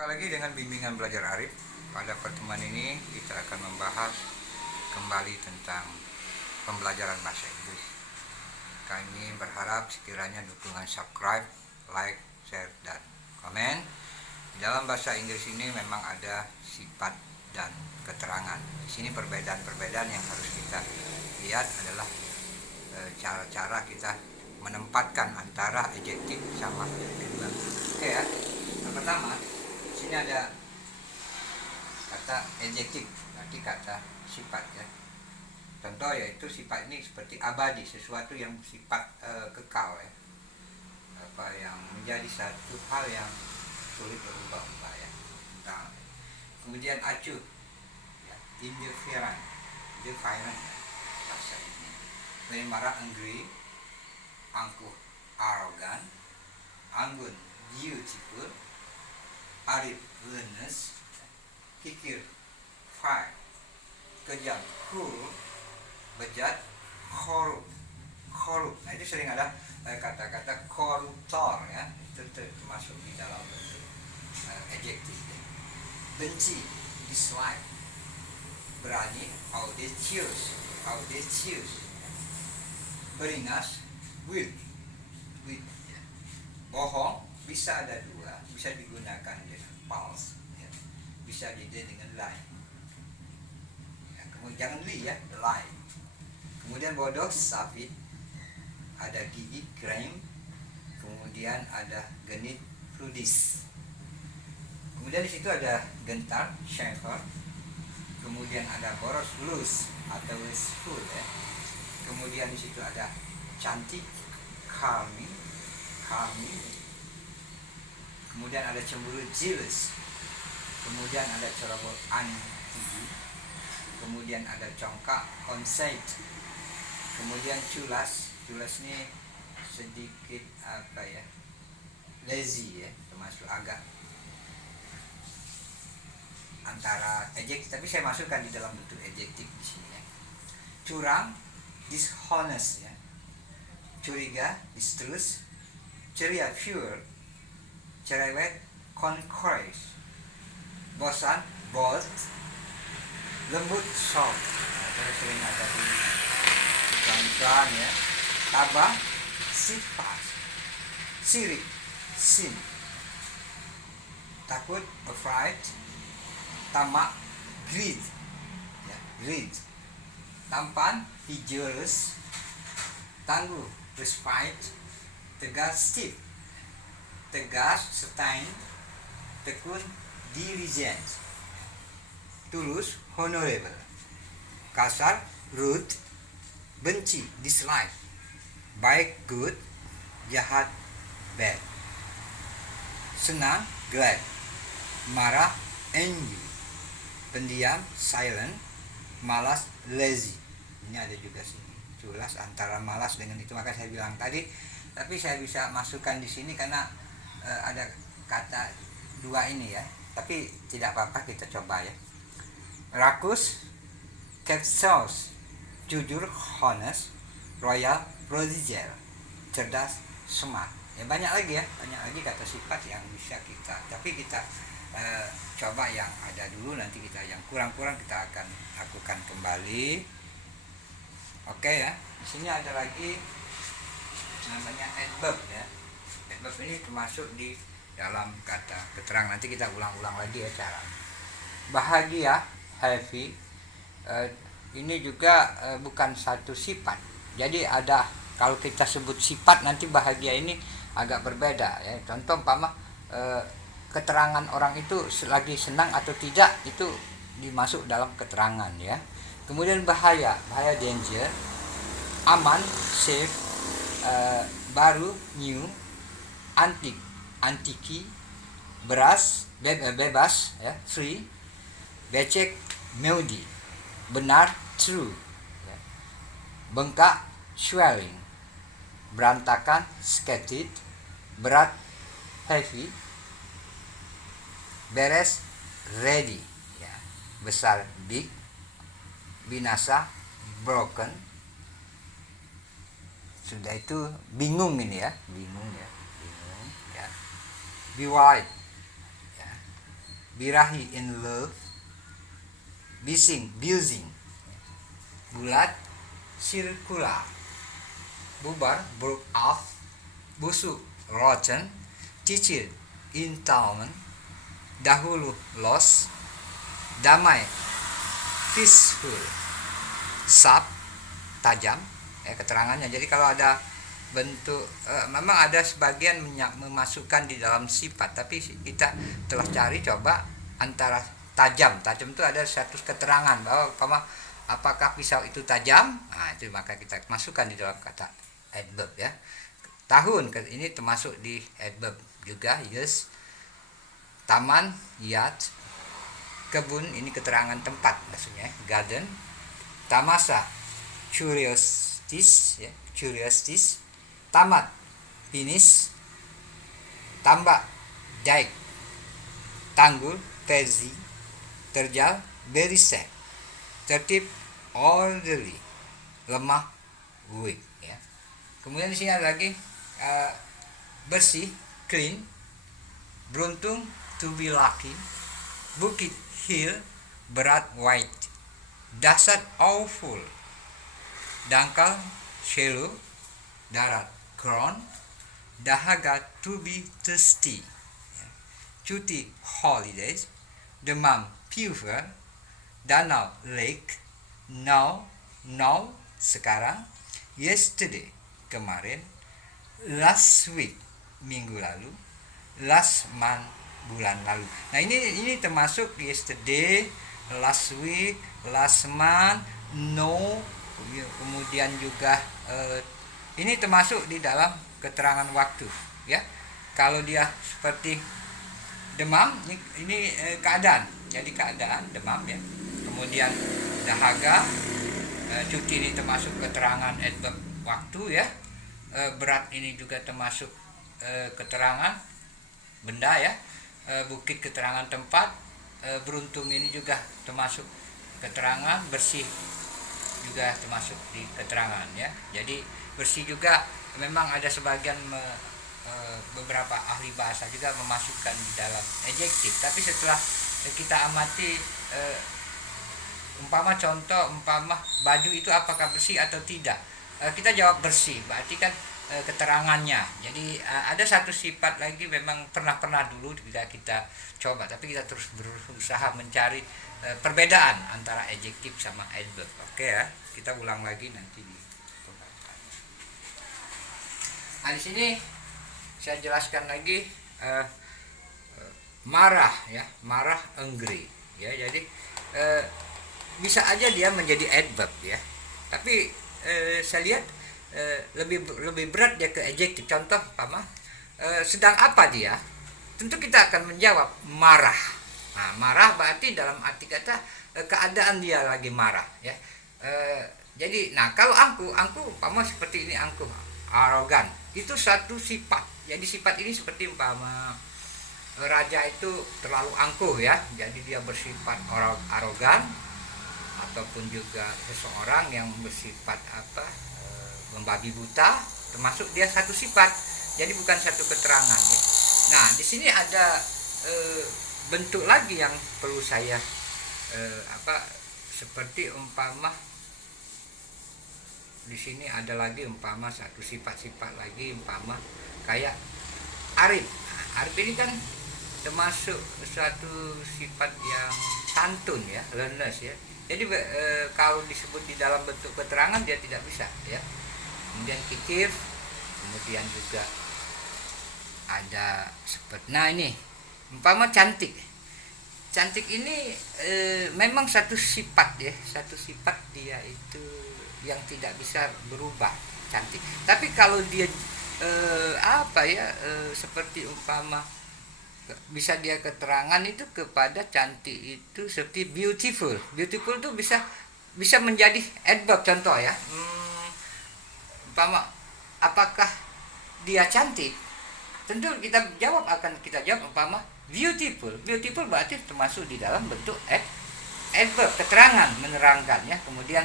Apalagi dengan bimbingan belajar Arif, pada pertemuan ini kita akan membahas kembali tentang pembelajaran bahasa Inggris. Kami berharap sekiranya dukungan subscribe, like, share, dan komen. Di dalam bahasa Inggris ini memang ada sifat dan keterangan. Di sini perbedaan-perbedaan yang harus kita lihat adalah cara-cara kita menempatkan antara adjektif sama kedua. Oke ya. Yang pertama, di sini ada kata adjektif, berarti kata sifat ya. Contoh yaitu sifat ini seperti abadi, sesuatu yang sifat kekal ya. Apa yang menjadi satu hal yang sulit berubah-ubah ya. Nah, kemudian acuh ya, indifferent ya, bahasa ini. Kemudian marah, angry, angkuh, arrogant, anggun, beautiful, arif, learners, kikir, fire, kejam, cruel, bejat, korup. Nah itu sering ada kata-kata koruptor ya, itu termasuk di dalam bentuk adjektif ya. Benci, dislike, berani, audacious, beringas, will ya. Bohong bisa ada dua, bisa digunakan dengan false ya. Bisa dengan lie ya. Kemudian jangan lie ya, lie. Kemudian bodoh, stupid, ada gigi, crime, kemudian ada genit, rudis. Kemudian di situ ada gentar, shaver, kemudian ada boros, loose atau wasteful ya. Kemudian di situ ada cantik, calming. Kemudian ada cemburu, jealous. Kemudian ada ceroboh, anti. Kemudian ada congkak, conceit. Kemudian culas ini sedikit apa ya, lazy ya, termasuk agak antara adjektif, tapi saya masukkan di dalam bentuk adjektif di sini ya. Curang, dishonest ya. Curiga, distrust. Ceria, pure. Cerewet, concourage. Bosan, bold. Lembut, soft. Nah, itu sering ada di iklan ya. Tabah, sifat. Sirik, sin. Takut, afraid. Tamak, greed ya, greed. Tampan, jealous. Tangguh, respite. Tegas, stiff. Tegas, stein. Tekun, diligent. Tulus, honorable. Kasar, rude. Benci, dislike. Baik, good. Jahat, bad. Senang, glad. Marah, angry. Pendiam, silent. Malas, lazy. Ini ada juga sini culas antara malas dengan itu, maka saya bilang tadi, tapi saya bisa masukkan di sini karena ada kata dua ini ya, tapi tidak apa-apa, kita coba ya. Rakus, captious, jujur, honest, royal, prodigal, cerdas, smart ya. Banyak lagi kata sifat yang bisa kita, tapi kita coba yang ada dulu, nanti kita yang kurang-kurang kita akan lakukan kembali. Oke ya, di sini ada lagi namanya adverb ya. Adverb ini termasuk di dalam kata keterangan. Nanti kita ulang-ulang lagi ya cara. Bahagia, happy, ini juga bukan satu sifat. Jadi ada, kalau kita sebut sifat nanti bahagia ini agak berbeda ya. Contoh umpama keterangan orang itu lagi senang atau tidak, itu dimasuk dalam keterangan ya. Kemudian bahaya, danger. Aman, safe. Baru, new. Antik, antiki. Beras, bebas ya, free. Becek, melody. Benar, true ya. Bengkak, swelling. Berantakan, scattered. Berat, heavy. Beres, ready ya. Besar, big. Binasa, broken. Sudah itu bingung ini ya, bingung ya. Be wide ya. birahi in love, bising buzzing, bulat circular, bubar broke off, busuk rotten, cicir installment, dahulu lost, damai peaceful, sharp tajam, ya keterangannya. Jadi kalau ada bentuk memang ada sebagian memasukkan di dalam sifat, tapi kita telah cari coba antara tajam itu ada satu keterangan bahwa apakah pisau itu tajam, nah itu maka kita masukkan di dalam kata adverb ya. Tahun ini termasuk di adverb juga, yes. Taman yard, kebun ini keterangan tempat maksudnya, garden. Tamasa curiosities ya, curiosities. Tamat finish, tambak dike, tanggul Perzi, terjal very sad, tertib orderly, lemah weak ya. Kemudian di sini ada lagi bersih clean, beruntung to be lucky, bukit hill, berat white, dahsyat awful, dangkal shallow, darat ground, dahaga to be thirsty, cuti holidays, demam fever, danau lake, now sekarang, yesterday kemarin, last week minggu lalu, last month bulan lalu. Nah ini termasuk yesterday, last week, last month, no, kemudian juga ini termasuk di dalam keterangan waktu ya. Kalau dia seperti demam ini keadaan, jadi keadaan demam ya. Kemudian dahaga cuti ini termasuk keterangan adverb waktu ya. Berat ini juga termasuk keterangan benda ya. Bukit keterangan tempat, beruntung ini juga termasuk keterangan, bersih juga termasuk di keterangan ya. Jadi bersih juga memang ada sebagian beberapa ahli bahasa juga memasukkan di dalam adjektif, tapi setelah kita amati umpama baju itu apakah bersih atau tidak, kita jawab bersih, berarti kan keterangannya. Jadi ada satu sifat lagi memang pernah dulu tidak kita coba, tapi kita terus berusaha mencari perbedaan antara adjektif sama adverb. Oke ya, kita ulang lagi nanti di pembahasan. Nah di sini saya jelaskan lagi marah ya, marah angry ya. Jadi bisa aja dia menjadi adverb ya, tapi saya lihat lebih berat dia ke adjektif. Contoh sedang apa dia, tentu kita akan menjawab marah. Nah, marah berarti dalam arti kata keadaan dia lagi marah ya. Jadi kalau angkuh seperti ini, angkuh arogan itu satu sifat. Jadi sifat ini seperti umpama raja itu terlalu angkuh ya, jadi dia bersifat arogan, ataupun juga seseorang yang bersifat membabi buta, termasuk dia satu sifat, jadi bukan satu keterangan ya. Nah di sini ada bentuk lagi yang perlu saya seperti umpama di sini ada lagi umpama satu sifat lagi, umpama kayak arif. Arif ini kan termasuk suatu sifat yang santun ya, learners ya. Jadi kalau disebut di dalam bentuk keterangan dia tidak bisa ya. Kemudian kikir, kemudian juga ada seperti, nah ini umpama cantik. Cantik ini memang satu sifat ya, satu sifat dia itu yang tidak bisa berubah, cantik. Tapi kalau dia seperti umpama bisa dia keterangan itu kepada cantik itu seperti beautiful. Beautiful itu bisa menjadi adverb. Contoh ya, umpama apakah dia cantik, tentu kita jawab umpama beautiful. Beautiful berarti termasuk di dalam bentuk adverb, keterangan, menerangkan ya. Kemudian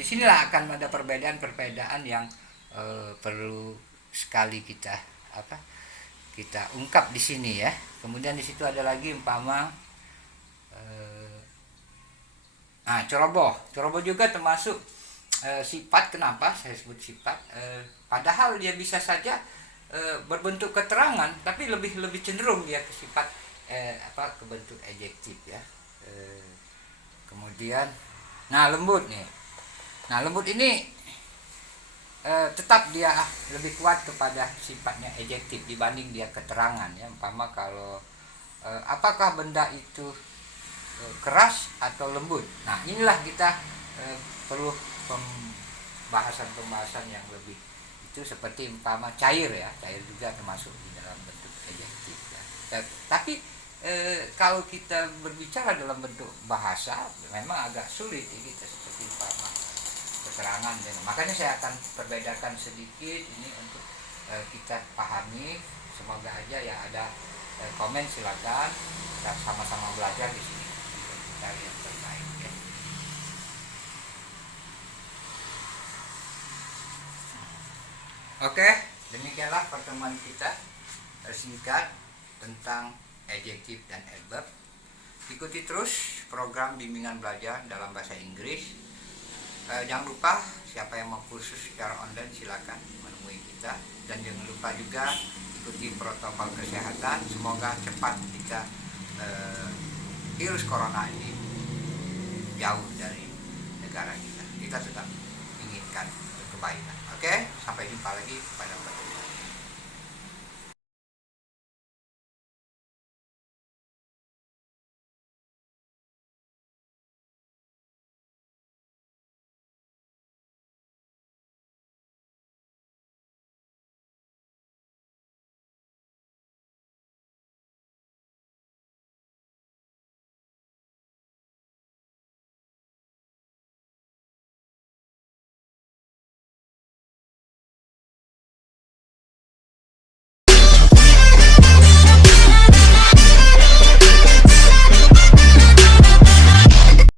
disinilah akan ada perbedaan yang perlu sekali kita kita ungkap di sini ya. Kemudian di situ ada lagi umpama ceroboh. Ceroboh juga termasuk sifat. Kenapa saya sebut sifat? Padahal dia bisa saja berbentuk keterangan, tapi lebih cenderung dia ke sifat ke bentuk adjektif ya. Kemudian lembut nih. Lembut ini tetap dia lebih kuat kepada sifatnya adjektif dibanding dia keterangan ya. Umpama kalau apakah benda itu keras atau lembut. Inilah kita perlu pembahasan yang lebih itu, seperti umpama cair ya. Cair juga termasuk di dalam bentuk adjektif ya. Tapi kalau kita berbicara dalam bentuk bahasa memang agak sulit ya, kita seperti umpama keterangan. Makanya saya akan perbedakan sedikit ini untuk kita pahami. Semoga aja ya ada komen, silakan kita sama-sama belajar di sini dari yang terbaik ya. Oke, demikianlah pertemuan kita singkat tentang adjektif dan adverb. Ikuti terus program bimbingan belajar dalam bahasa Inggris. Jangan lupa siapa yang mau kursus secara online silakan menemui kita, dan jangan lupa juga ikuti protokol kesehatan. Semoga cepat kita virus corona ini jauh dari negara kita. Kita tetap inginkan kebaikan. Oke, sampai jumpa lagi pada